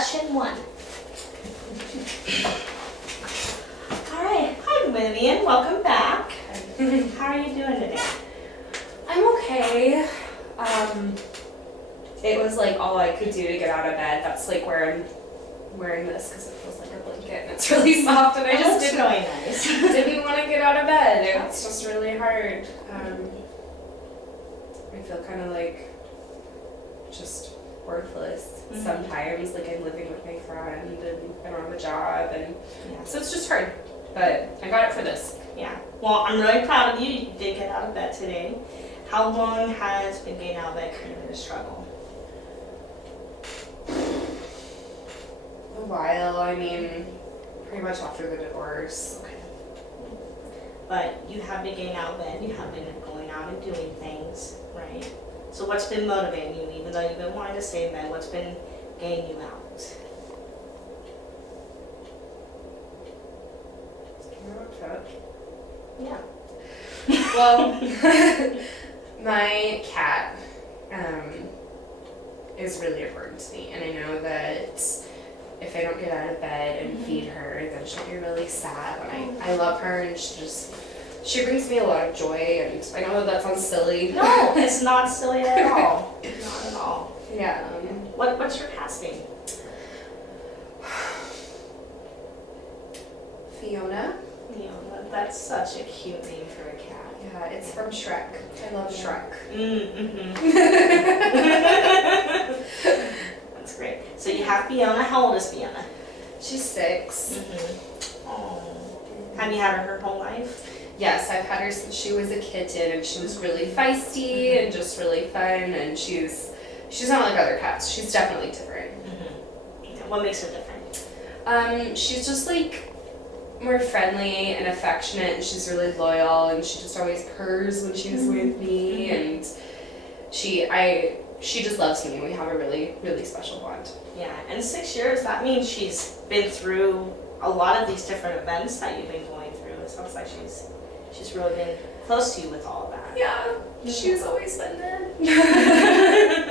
Session 1. Alright, hi Vivian, welcome back. How are you doing today? I'm okay. It was like all I could do to get out of bed. That's like where I'm wearing this because it feels like a blanket and it's really soft and I just didn't, really nice. didn't want to get out of bed. It's just really hard. I feel kind of like just worthless sometimes. Like I'm living with my friend and I don't have a job and so it's just hard. But I got it for this. Yeah. Well, I'm really proud of you. You did get out of bed today. How long has been getting out of bed kind of a struggle? A while. I mean, pretty much after the divorce. Okay. But you have been getting out of bed. You have been going out and doing things, right? So what's been motivating you, even though you've been wanting to stay in bed? What's been getting you out? Yeah. Well, my cat is really important to me, and I know that if I don't get out of bed and feed her, then she'll be really sad. And I love her, and she brings me a lot of joy. And I know that sounds silly. No, it's not silly at all. Not at all. Yeah. What's your cat's name? Fiona. That's such a cute name for a cat. Yeah, it's from Shrek. I love Shrek. That's great. So you have Fiona. How old is Fiona? She's 6. Oh. Have you had her whole life? Yes, I've had her since she was a kitten, and she was really feisty and just really fun. And she's not like other cats. She's definitely different. What makes her different? She's just like more friendly and affectionate, and she's really loyal, and she just always purrs when she's with me, and she just loves me. We have a really, really special bond. Yeah, and 6 years, that means she's been through a lot of these different events that you've been going through. It sounds like she's really been close to you with all of that. Yeah, she's always been there.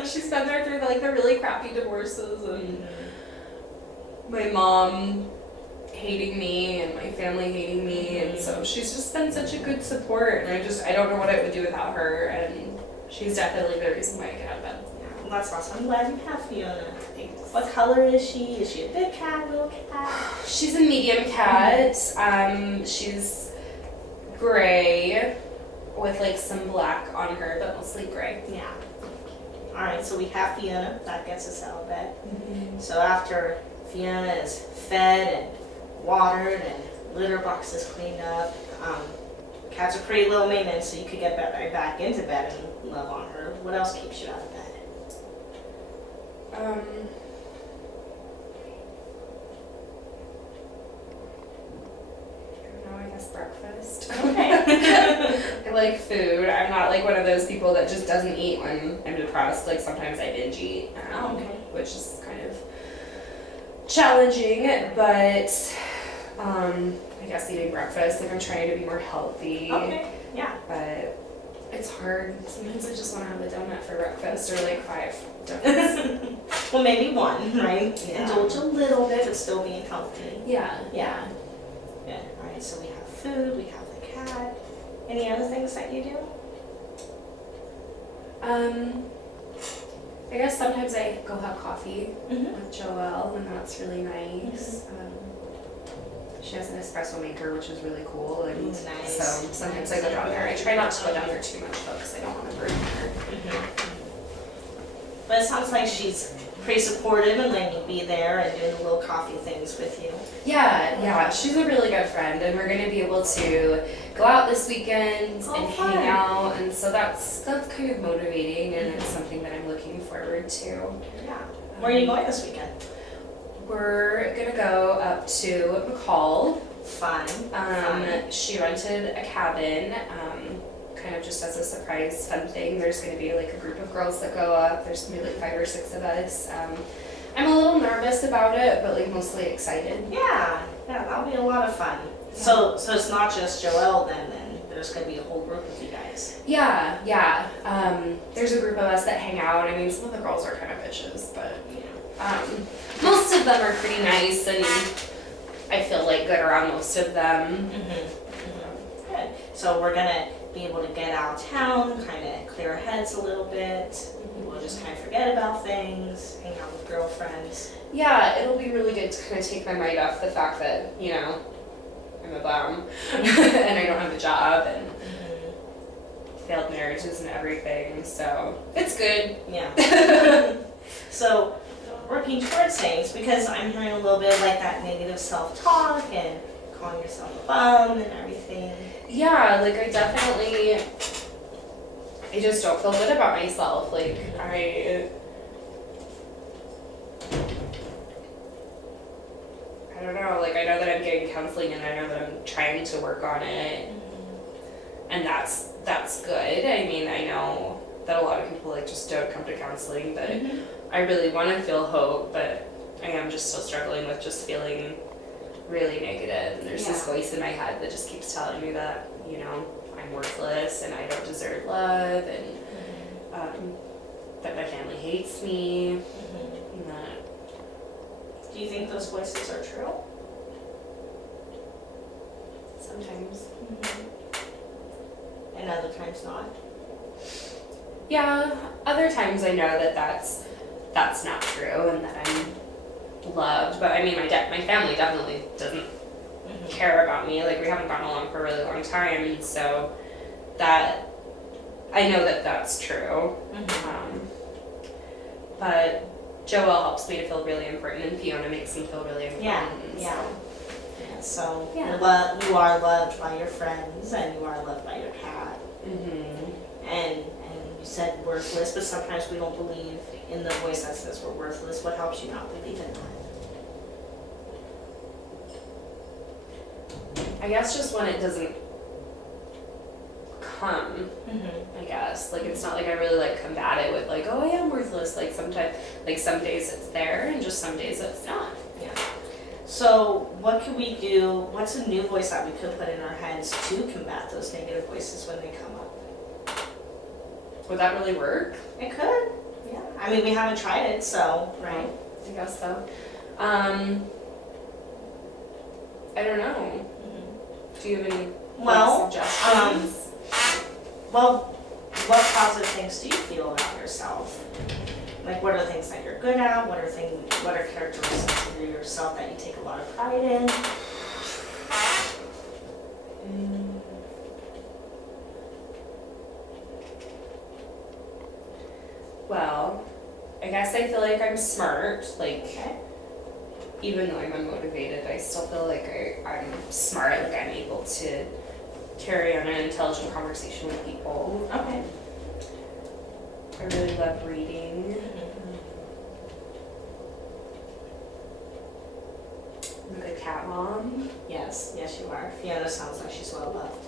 She's been there through like the really crappy divorces and my mom hating me and my family hating me, and so she's just been such a good support, and I don't know what I would do without her, and she's definitely the reason why I get out of bed. Yeah, well, that's awesome. I'm glad you have Fiona. What color is she? Is she a big cat, little cat? She's a medium cat. She's gray with like some black on her, but mostly gray. Yeah. All right, so we have Fiona. That gets us out of bed. So after Fiona is fed and watered and litter boxes cleaned up, cats are pretty low maintenance, so you could get right back into bed and love on her. What else keeps you out of bed? I don't know, I guess breakfast. Okay. I like food. I'm not like one of those people that just doesn't eat when I'm depressed. Like sometimes I binge eat, which is kind of challenging, but I guess eating breakfast, like I'm trying to be more healthy. Okay, yeah. But it's hard. Sometimes I just want to have a donut for breakfast, or like 5 donuts. Well, maybe one, right? Yeah. Indulge a little bit, but still being healthy. Yeah. Yeah. Good. All right, so we have food, we have the cat. Any other things that you do? I guess sometimes I go have coffee Mm-hmm. with Joelle, and that's really nice. She has an espresso maker, which is really cool, and Nice. so sometimes I go down there. I try not to go down there too much though, because I don't want to burn her. But it sounds like she's pretty supportive and letting you be there and doing the little coffee things with you. Yeah, she's a really good friend, and we're going to be able to go out this weekend and fun. hang out, and so that's kind of motivating, and it's something that I'm looking forward to. Yeah. Where are you going this weekend? We're going to go up to McCall. Fun. She rented a cabin, kind of just as a surprise fun thing. There's going to be like a group of girls that go up. There's going to be like 5 or 6 of us. I'm a little nervous about it, but like mostly excited. Yeah, that'll be a lot of fun. Yeah. So it's not just Joelle then there's going to be a whole group of you guys. Yeah. There's a group of us that hang out. I mean, some of the girls are kind of bitches, but Most of them are pretty nice, and I feel like good around most of them. Good. So we're gonna be able to get out of town, kind of clear our heads a little bit. We'll just kind of forget about things, hang out with girlfriends. Yeah, it'll be really good to kind of take my mind off the fact that, you know, I'm a bum and I don't have a job and failed marriages and everything, so it's good. Yeah. So working towards things, because I'm hearing a little bit of like that negative self-talk and calling yourself a bum and everything. Yeah, like I just don't feel good about myself. Like I don't know, like I know that I'm getting counseling and I know that I'm trying to work on it. And that's good. I mean, I know that a lot of people like just don't come to counseling, but I really want to feel hope, but I am just still struggling with just feeling really negative. And there's this voice in my head that just keeps telling me that, you know, I'm worthless and I don't deserve love, and that my family hates me. And that. Do you think those voices are true? Sometimes. And other times not? Yeah, other times I know that that's not true and that I'm loved, but I mean my family definitely doesn't care about me. Like we haven't gotten along for a really long time, and so that I know that that's true. But Joelle helps me to feel really important, and Fiona makes me feel really important. So you are loved by your friends, and you are loved by your cat. And you said worthless, but sometimes we don't believe in the voice that says we're worthless. What helps you not believe in that? I guess just when it doesn't come, I guess. Like it's not like I really like combat it with like, oh, I am worthless. Like sometimes, like some days it's there and just some days it's not. Yeah. So what could we do? What's a new voice that we could put in our heads to combat those negative voices when they come up? Would that really work? It could. Yeah. I mean, we haven't tried it, so right. I guess so. I don't know. Do you have any suggestions? What positive things do you feel about yourself? Like, what are things that you're good at? What are characteristics of yourself that you take a lot of pride in? Well, I guess I feel like I'm smart. Like, even though I'm unmotivated, I still feel like I'm smart. Like, I'm able to carry on an intelligent conversation with people. Okay. I really love reading. I'm a good cat mom. Yes, you are. Fiona sounds like she's well loved.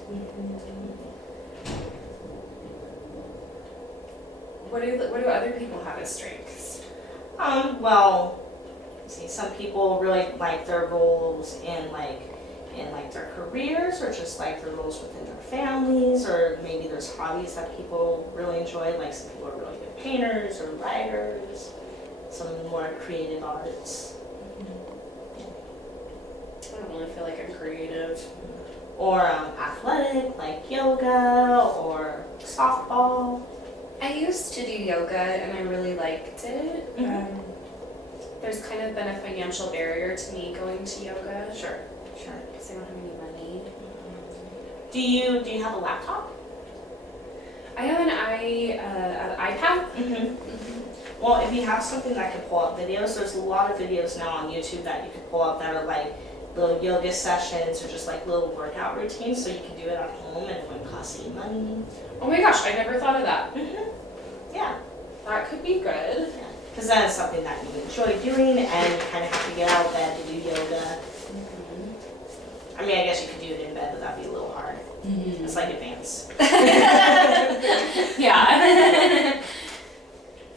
What do other people have as strengths? See, some people really like their roles in their careers, or just like their roles within their families, or maybe there's hobbies that people really enjoy. Like some people are really good painters or writers, some more creative arts. I don't really feel like I'm creative. Or athletic, like yoga or softball. I used to do yoga and I really liked it. There's kind of been a financial barrier to me going to yoga. Sure. Because I don't have any money. Do you have a laptop? I have an iPad. Well, if you have something that can pull up videos, there's a lot of videos now on YouTube that you can pull up that are like little yoga sessions or just like little workout routines, so you can do it at home and it wouldn't cost you money. Oh my gosh, I never thought of that. Yeah. That could be good. Because that is something that you enjoy doing, and you kind of have to get out of bed to do yoga. I mean, I guess you could do it in bed, but that'd be a little hard. It's like advanced. Yeah.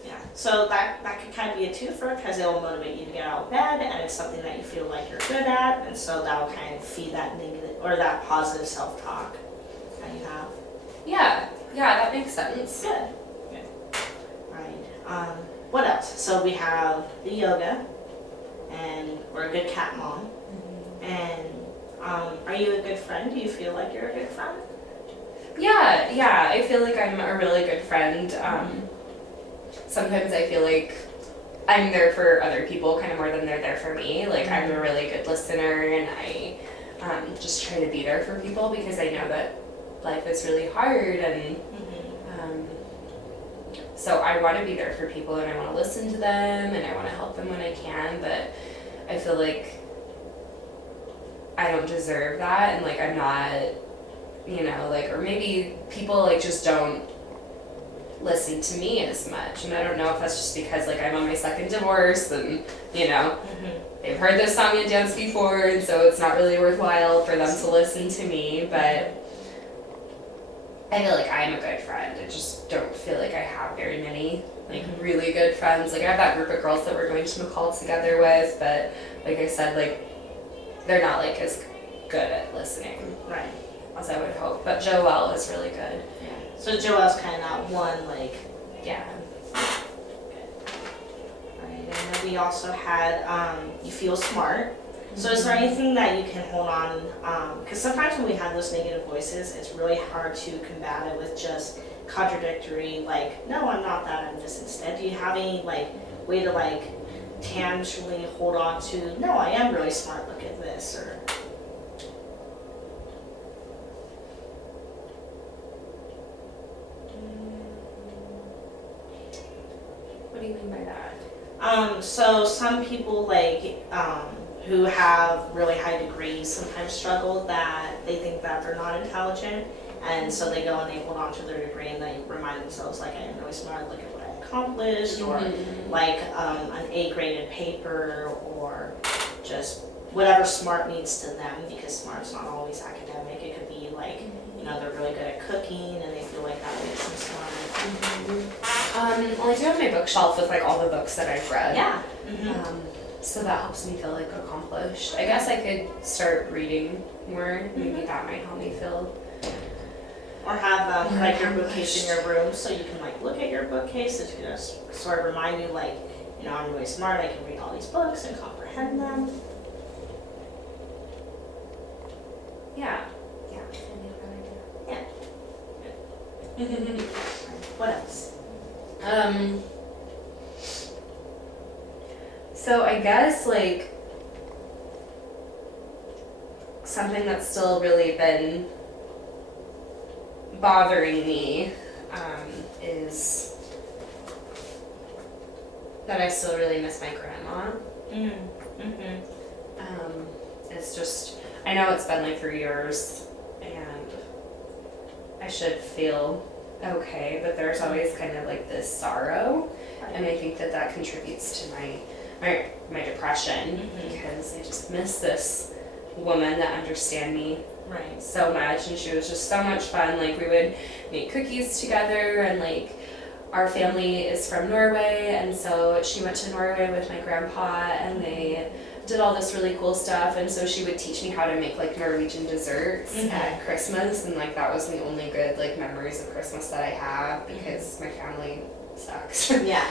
Yeah. So that could kind of be a twofer, because it'll motivate you to get out of bed, and it's something that you feel like you're good at, and so that'll kind of feed that negative or that positive self-talk that you have. Yeah, that makes sense. Good. Right. What else? so we have the yoga, and we're a good cat mom. And are you a good friend? Do you feel like you're a good friend? Yeah, I feel like I'm a really good friend. Sometimes I feel like I'm there for other people kind of more than they're there for me. Like I'm a really good listener, and I just try to be there for people because I know that life is really hard, and so I want to be there for people, and I want to listen to them, and I want to help them when I can, but I feel like I don't deserve that, and like I'm not, you know, like, or maybe people like just don't listen to me as much, and I don't know if that's just because like I'm on my second divorce, and you know, they've heard this song and dance before, and so it's not really worthwhile for them to listen to me, but I feel like I'm a good friend. I just don't feel like I have very many like really good friends. Like I have that group of girls that we're going to McCall together with, but like I said, like they're not like as good at listening, Right. as I would hope. But Joelle is really good. Yeah. So Joelle's kind of that one, like, Yeah. Right, and then we also had You Feel Smart. So is there anything that you can hold on, because sometimes when we have those negative voices, it's really hard to combat it with just contradictory, like, no, I'm not that, I'm this instead. Do you have any like way to like tangibly hold on to, no, I am really smart, look at this, or? What do you mean by that? So some people like who have really high degrees sometimes struggle that they think that they're not intelligent, and so they go and they hold on to their degree and they remind themselves like, I am really smart, look at what I accomplished, or like an A-graded paper, or just whatever smart means to them, because smart's not always academic. It could be like, you know, they're really good at cooking and they feel like that makes them smart. Well, I do have my bookshelf with like all the books that I've read. Yeah. So that helps me feel like accomplished. I guess I could start reading more. Maybe that might help me feel. Or have like your bookcase in accomplished. your room so you can like look at your bookcase. It's gonna sort of remind you like, you know, I'm really smart, I can read all these books and comprehend them. Yeah. What else? So I guess like something that's still really been bothering me is that I still really miss my grandma. It's just, I know it's been like 3 years and I should feel okay, but there's always kind of like this sorrow, and I think that that contributes to my depression, because I just miss this woman that understand me so much, and she was just so much fun. Like we would make cookies together, and like our family is from Norway, and so she went to Norway with my grandpa, and they did all this really cool stuff, and so she would teach me how to make like Norwegian desserts at Christmas, and like that was the only good like memories of Christmas that I have, because my family sucks. Yeah.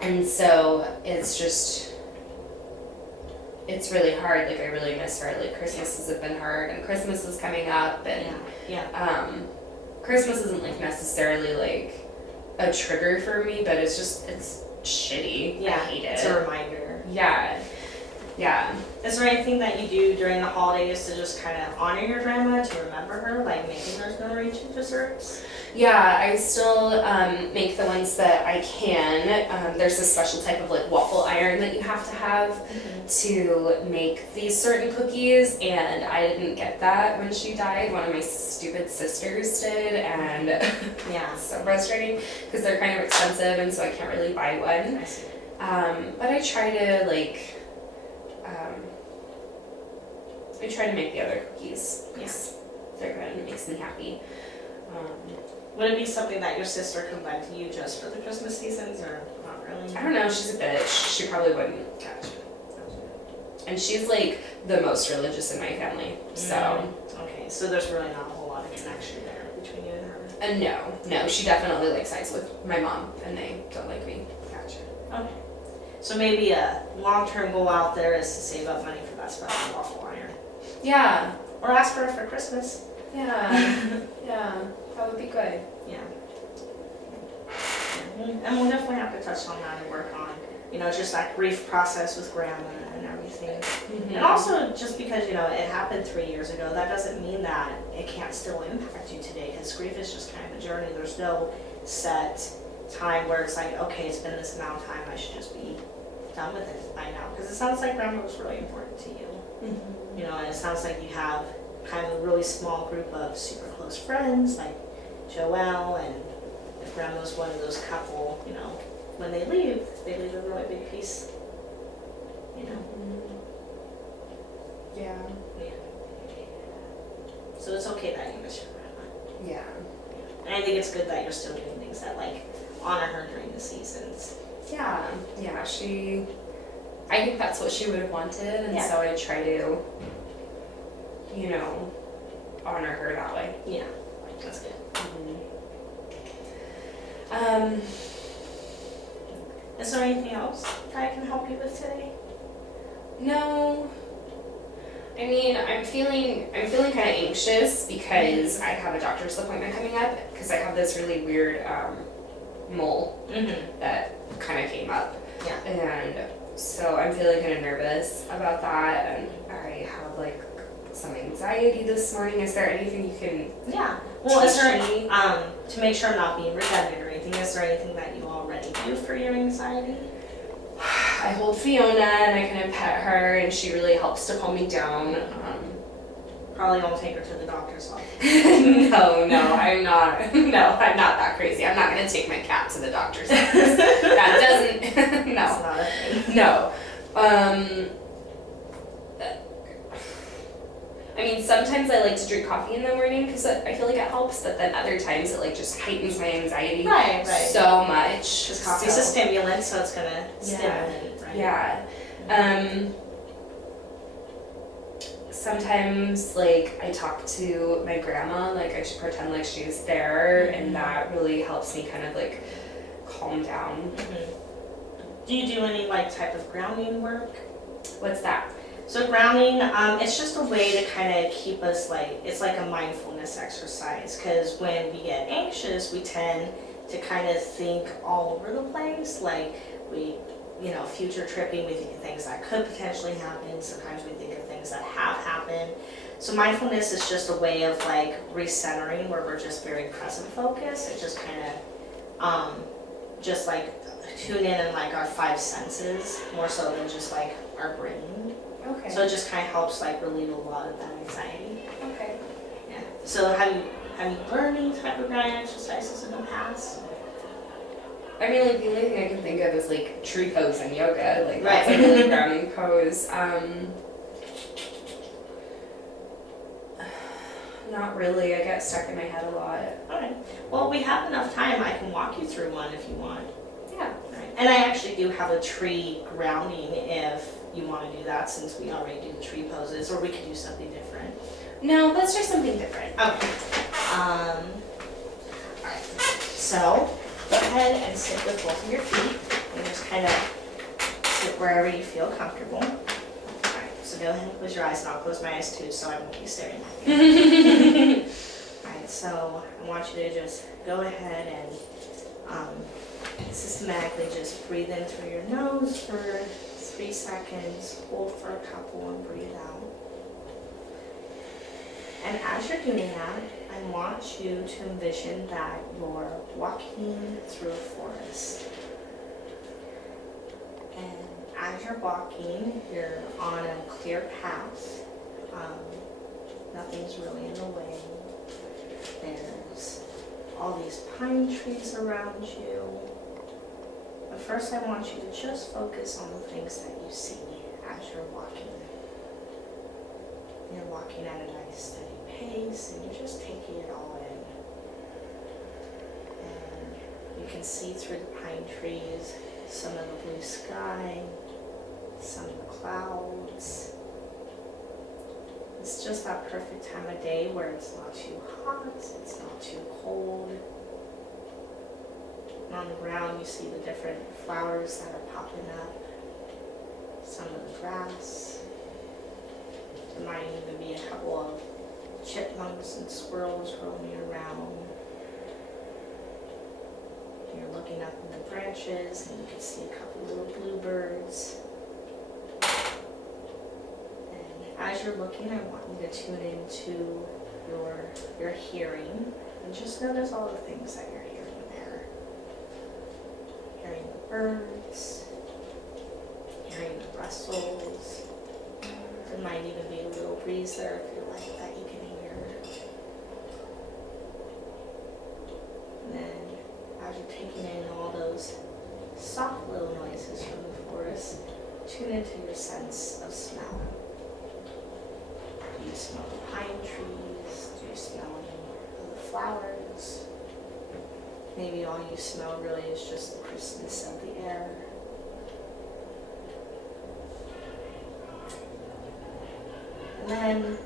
And so it's just, it's really hard. Like I really miss her. Like Christmases have been hard, and Christmas is coming up, and Christmas isn't like necessarily like a trigger for me, but it's just, it's shitty. Yeah, I hate it. it's a reminder. Yeah. Is there anything that you do during the holidays to just kind of honor your grandma, to remember her, like making those Norwegian desserts? Yeah, I still make the ones that I can. There's a special type of like waffle iron that you have to have to make these certain cookies, and I didn't get that when she died. One of my stupid sisters did, and it's so frustrating because they're kind of expensive, and so I can't really buy one. I see. But I try to like, I try to make the other cookies because they're good and it makes me happy. Would it be something that your sister could lend to you just for the Christmas seasons, or not really? I don't know, she's a bitch. She probably wouldn't. Gotcha. And she's like the most religious in my family, so. Okay, so there's really not a whole lot of connection there between you and her. No, she definitely like sides with my mom, and they don't like me. Gotcha. Okay. So maybe a long-term goal out there is to save up money for that special waffle iron. Yeah. Or ask for it for Christmas. Yeah. Yeah. That would be good. Yeah. And we'll definitely have to touch on that and work on, just that grief process with grandma and everything. Mm-hmm. And also, just because, it happened 3 years ago, that doesn't mean that it can't still impact you today, because grief is just kind of a journey. There's no set time where it's like, okay, it's been this amount of time, I should just be done with it by now. Because it sounds like grandma was really important to you. Mm-hmm. And it sounds like you have kind of a really small group of super close friends, like Joelle, and if grandma's one of those couple, when they leave a really big piece, Yeah. Yeah. So it's okay that you miss your grandma. Yeah. And I think it's good that you're still doing things that honor her during the seasons. Yeah. Yeah. I think that's what she would have wanted, and Yeah. so I try to, honor her that way. Yeah, that's good. Is there anything else that I can help you with today? No. I mean, I'm feeling kind of anxious because I have a doctor's appointment coming up because I have this really weird mole that kind of came up. Yeah. And so I'm feeling kind of nervous about that, and I have some anxiety this morning. Is there anything you can Yeah. Well, is there me? To make sure I'm not being redundant or anything, is there anything that you already do for your anxiety? I hold Fiona and I kind of pet her, and she really helps to calm me down. Probably won't take her to the doctor's office. No, I'm not. No, I'm not that crazy. I'm not going to take my cat to the doctor's office. That doesn't. No. That's not a thing. No. I mean, sometimes I like to drink coffee in the morning because I feel like it helps, but then other times it just heightens my anxiety Right. so much. Because coffee's a stimulant, so it's gonna stimulate, right? Yeah. Sometimes I talk to my grandma, I just pretend like she's there, and that really helps me kind of calm down. Do you do any type of grounding work? What's that? So grounding, it's just a way to kind of keep us it's like a mindfulness exercise, because when we get anxious, we tend to kind of think all over the place, we, future tripping, we think of things that could potentially happen, sometimes we think of things that have happened. So mindfulness is just a way of recentering, where we're just very present focused. It just kind of, just tune in our 5 senses, more so than just our brain. Okay. So it just kind of helps relieve a lot of that anxiety. Okay. Yeah. So have you learned any type of grounding exercises in the past? I mean, the only thing I can think of is tree pose and yoga. That's Right. a really grounding pose. Not really. I get stuck in my head a lot. Okay. Well, we have enough time. I can walk you through one if you want. Yeah. Right. And I actually do have a tree grounding if you want to do that, since we already do the tree poses, or we could do something different. No, let's try something different. Okay. Alright. So go ahead and sit with both of your feet, and just kind of sit wherever you feel comfortable. Alright, so go ahead and close your eyes, and I'll close my eyes too, so I won't be staring at you. Alright, so I want you to just go ahead and systematically just breathe in through your nose for 3 seconds, hold for a couple, and breathe out. And as you're doing that, I want you to envision that you're walking through a forest. And as you're walking, you're on a clear path. Nothing's really in the way. There's all these pine trees around you. But first I want you to just focus on the things that you see as you're walking. You're walking at a nice steady pace, and you're just taking it all in. And you can see through the pine trees some of the blue sky, some of the clouds. It's just that perfect time of day where it's not too hot, it's not too cold. And on the ground you see the different flowers that are popping up, some of the grass. There might even be a couple of chipmunks and squirrels roaming around. You're looking up in the branches and you can see a couple little bluebirds. And as you're looking, I want you to tune into your hearing and just notice all the things that you're hearing there. Hearing the birds, hearing the rustles. There might even be a little breeze there if you like that you can hear. And then as you're taking in all those soft little noises from the forest, tune into your sense of smell. Do you smell the pine trees? Do you smell the flowers? Maybe all you smell really is just the crispness of the air. And then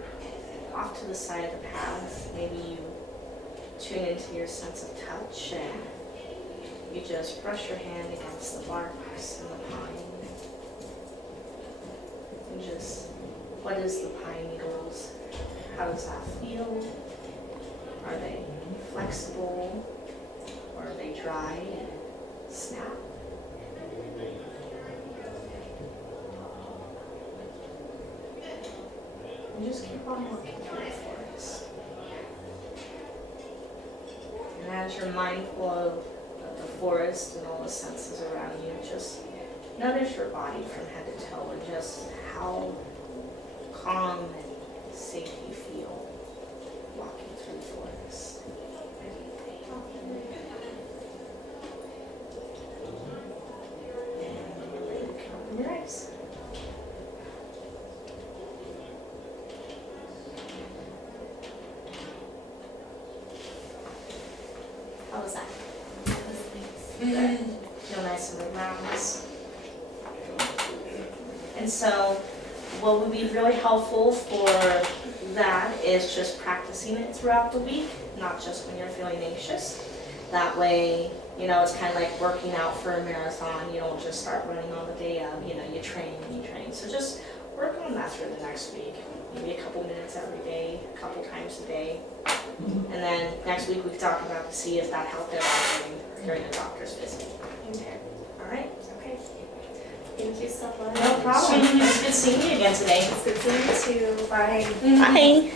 off to the side of the path, maybe you tune into your sense of touch and you just brush your hand against the barks and the pine. And just, what is the pine needles? How does that feel? Are they flexible? Or are they dry and snap? And just keep on walking through the forest. And as you're mindful of the forest and all the senses around you, just notice your body from head to toe and just how calm and safe you feel walking through the forest. And you can open your eyes. How was that? Good. Feel nice and relaxed. And so what would be really helpful for that is just practicing it throughout the week, not just when you're feeling anxious. That way, you know, it's kind of like working out for a marathon. You don't just start running on the day of, you know, you train and you train. So just work on that through the next week. Maybe a couple minutes every day, a couple times a day. And then next week we can talk about to see if that helped at all during the doctor's visit. Okay. All right? Okay. Thank you so much. No problem. It's good seeing you again today. It's good seeing you too. Bye. Bye.